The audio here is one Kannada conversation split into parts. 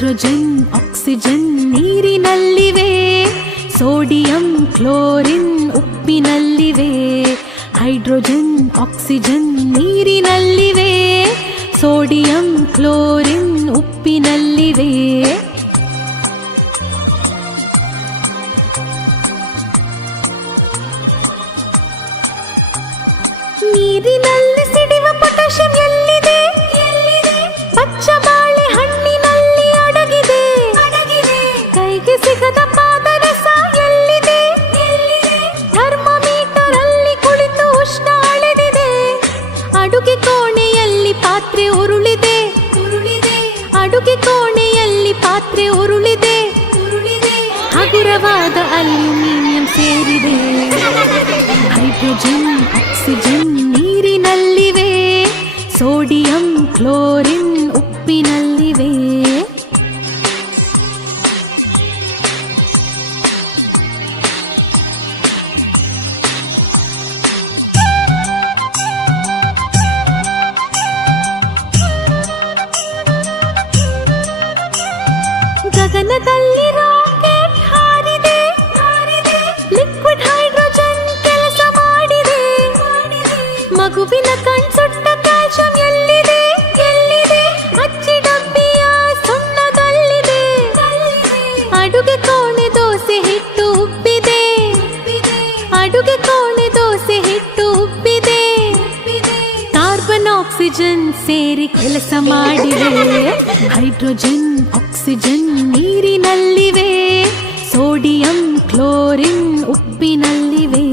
ಹೈಡ್ರೋಜನ್ ಆಕ್ಸಿಜನ್ ನೀರಿನಲ್ಲಿವೆ, ಸೋಡಿಯಂ ಕ್ಲೋರಿನ್ ಉಪ್ಪಿನಲ್ಲಿವೆ. ಹೈಡ್ರೋಜನ್ ಆಕ್ಸಿಜನ್ ನೀರಿನಲ್ಲಿವೆ, ಸೋಡಿಯಂ ಕ್ಲೋರಿನ್ ಉಪ್ಪಿನಲ್ಲಿವೆ. ನೀರಿನಲ್ಲಿ ಸಿಡಿವ ಪೊಟ್ಯಾಷಿಯಂ ಎಲ್ಲಿದೆ? ಪಚ್ಚ ಬಾಳೆ ಹಣ್ಣಿನಲ್ಲಿ ಅಡಗಿದೆ. ಕೈಗೆ ಸಿಗದ ಪಾದರಸ ಎಲ್ಲಿದೆ? ಥರ್ಮೋಮೀಟರ್ ಅಲ್ಲಿ ಕುಳಿತು ಉಷ್ಣ ಅಳೆದಿದೆ. ಅಡುಗೆ ಕೋಣೆಯಲ್ಲಿ ಪಾತ್ರೆ ಉರುಳಿದೆ. ಅಡುಗೆ ಕೋಣೆಯಲ್ಲಿ ಪಾತ್ರೆ ಉರುಳಿದೆ. ಹಗುರವಾದ ಅಲ್ಯೂಮಿನಿಯಂ ಸೇರಿದೆ. ಹೈಡ್ರೋಜನ್ ಆಕ್ಸಿಜನ್ ನೀರಿನಲ್ಲಿವೆ, ಸೋಡಿಯಂ ಕ್ಲೋರಿನ್ ಉಪ್ಪಿನಲ್ಲಿವೆ. ಗಗನದಲ್ಲಿ ರಾಕೆಟ್ ಹಾರಿದೆ. ಲಿಕ್ವಿಡ್ ಹೈಡ್ರೋಜನ್ ಕೆಲಸ ಮಾಡಿದೆ. ಮಗುವಿನ ಕಣ್ಸುಟ್ಟ ಕ್ಯಾಲ್ಸಿಯಂ ಎಲ್ಲಿದೆ? ಅಚ್ಚಿ ಡಬ್ಬಿಯ ಸುಣ್ಣದಲ್ಲಿದೆ. ಅಡುಗೆ ಕೋಣೆ ದೋಸೆ ಹಿಟ್ಟು ಉಬ್ಬಿದೆ. ಅಡುಗೆ ಕೋಣೆ ದೋಸೆ ಹಿಟ್ಟು ಉಬ್ಬಿದೆ. ಕಾರ್ಬನ್ ಆಕ್ಸಿಜನ್ ಸೇರಿ ಕೆಲಸ ಮಾಡಿದೆ. ಹೈಡ್ರೋಜನ್ ಆಕ್ಸಿಜನ್ ನೀರಿನಲ್ಲಿವೆ, ಸೋಡಿಯಂ ಕ್ಲೋರಿನ್ ಉಪ್ಪಿನಲ್ಲಿವೆ.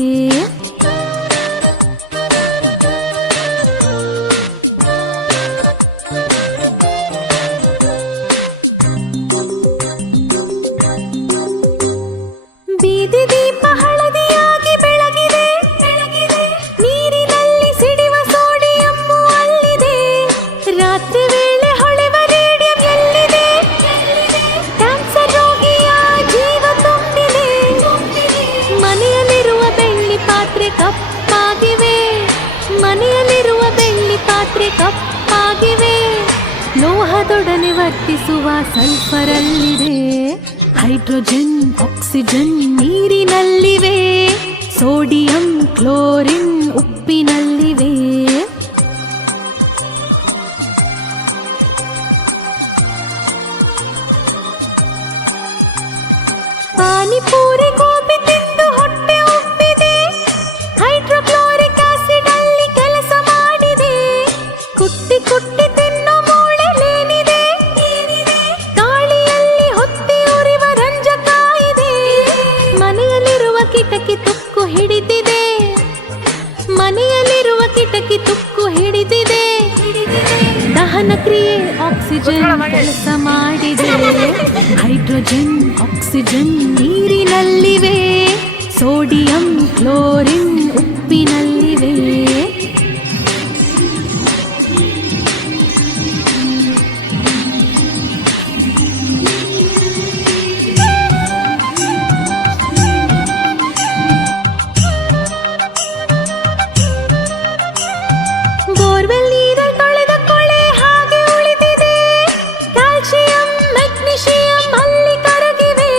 ಬೀದಿ ದೀಪ ಹಳದಿಯಾಗಿ ಬೆಳಗಿದೆ. ನೀರಿನಲ್ಲಿ ಸಿಡಿವ ಸೋಡಿಯಂ ಅಲ್ಲಿದೆ. ರಾತ್ರಿ ವೇಳೆ ಹೊಳೆವ ರೇಡಿಯಂ ಎಲ್ಲಿದೆ? ಕ್ಯಾನ್ಸರ್ ರೋಗಿಯ ಜೀವ ತುಂಬಿದೆ. ಮನೆಯಲ್ಲಿರುವ ಬೆಳ್ಳಿ ಪಾತ್ರೆ ಕಪ್ಪಾಗಿವೆ. ಮನೆಯಲ್ಲಿರುವ ಬೆಳ್ಳಿ ಪಾತ್ರೆ ಕಪ್ಪಾಗಿವೆ. ಲೋಹದೊಡನೆ ವರ್ತಿಸುವ ಸಲ್ಫರ್ ಅಲ್ಲಿದೆ. ಹೈಡ್ರೋಜನ್ ಆಕ್ಸಿಜನ್ ನೀರಿನಲ್ಲಿವೆ, ಸೋಡಿಯಂ ಕ್ಲೋರಿನ್ ಉಪ್ಪಿನಲ್ಲಿವೆ. ಪಾನಿಪೂರಿ ಗೋಬಿ ತಿಂದು ಹೊಟ್ಟೆ ಉಬ್ಬಿದೆ. ಹೈಡ್ರೋಕ್ಲೋರಿಕ್ ಆಸಿಡ್ ಅಲ್ಲಿ ಕೆಲಸ ಮಾಡಿದೆ. ಕುಟ್ಟಿ ಕುಟ್ಟಿ ತಿನ್ನೋ ಮೂಳೆಲೇನಿದೆ? ಗಾಳಿಯಲ್ಲಿ ಹೊತ್ತಿ ಉರಿವ ರಂಜಕ ಇದೆ. ಮನೆಯಲ್ಲಿರುವ ಕಿಟಕಿ ತುಕ್ಕು ಹಿಡಿದಿದೆ. ಮನೆಯಲ್ಲಿರುವ ಕಿಟಕಿ ತುಕ್ಕು ಹಿಡಿದಿದೆ. ದಹನ ಕ್ರಿಯೆ ಆಕ್ಸಿಜನ್ ಕೆಲಸ ಮಾಡಿದೆ. ಹೈಡ್ರೋಜನ್ ಆಕ್ಸಿಜನ್ ನೀರಿನಲ್ಲಿವೆ, ಸೋಡಿಯಂ ಕ್ಲೋರಿನ್ ಉಪ್ಪಿನಲ್ಲಿವೆ. ಬೋರ್ವೆಲ್ ನೀರಲ್ಲಿ ತೊಳೆದ ಕೊಳೆ ಹಾಗೆ ಉಳಿದಿದೆ. ಕ್ಯಾಲ್ಸಿಯಂ ಮೆಗ್ನೀಷಿಯಂ ಅಲ್ಲಿ ಕರಗಿವೆ.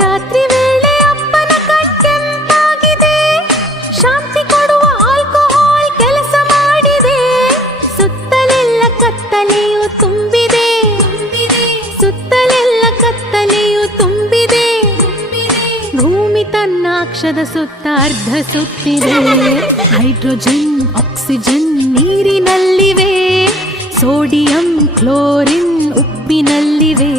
ರಾತ್ರಿ ವೇಳೆ ಅಪ್ಪನ ಕಣ್ಕೆಂಪಾಗಿದೆ. ಶಾಂತಿ ಕೊಡುವ ಆಲ್ಕೋಹಾಲ್ ಕೆಲಸ ಮಾಡಿದೆ. ಸುತ್ತಲೆಲ್ಲ ಕತ್ತಲೆಯು ತುಂಬಿದೆ. ಸುತ್ತಲೆಲ್ಲ ಕತ್ತಲೆಯು ತುಂಬಿದೆ. ಭೂಮಿ ತನ್ನ ಅಕ್ಷದ ಸುತ್ತ ಅರ್ಧ ಸುತ್ತಿದೆ. ಹೈಡ್ರೋಜನ್ ಆಕ್ಸಿಜನ್ ನೀರಿನಲ್ಲಿವೆ, ಸೋಡಿಯಂ ಕ್ಲೋರಿನ್ ಉಪ್ಪಿನಲ್ಲಿವೆ.